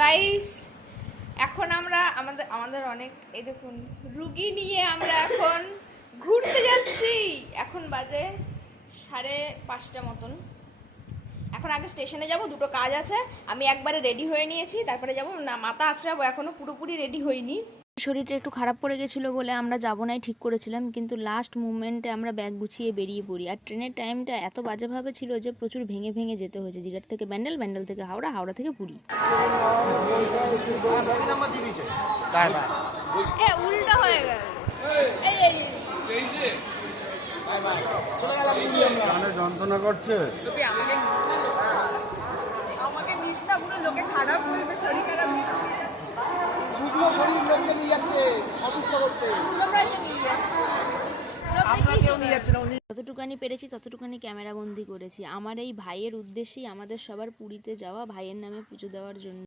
Guys, এখন আমরা আমাদের অনেক এই দেখুন রুগী নিয়ে আমরা এখন ঘুরতে যাচ্ছি। এখন বাজে 5:30 মতন। এখন আগে স্টেশনে যাব, দুটো কাজ আছে। আমি একবারে রেডি হয়ে নিয়েছি, তারপরে যাব না, মাথা আঁচড়াবো, এখনো পুরোপুরি রেডি হইনি। শরীরটা একটু খারাপ পড়ে গেছিলো বলে আমরা যাবো নাই ঠিক করেছিলাম, কিন্তু লাস্ট মুভমেন্টে আমরা ব্যাগ গুছিয়ে বেরিয়ে পড়ি। আর ট্রেনের টাইমটা এত বাজেভাবে ছিল যে প্রচুর ভেঙে ভেঙে যেতে হয়েছে। জিরাট থেকে ব্যান্ডেল, ব্যান্ডেল থেকে হাওড়া, হাওড়া থেকে পুরী। উল্টা হয়ে গেল। যন্ত্রণা করছে। আমাকে নিস্তা পুরো লোকে খারাপ বলবে, শরীর খারাপ। দুগুলো শরীর লোককে নিয়ে যাচ্ছে অসুস্থ করতে। যতটুকানি পেরেছি ততটুকানি ক্যামেরা বন্দি করেছি। আমার এই ভাইয়ের উদ্দেশ্যেই আমাদের সবার পুরীতে যাওয়া, ভাইয়ের নামে পুজো দেওয়ার জন্য।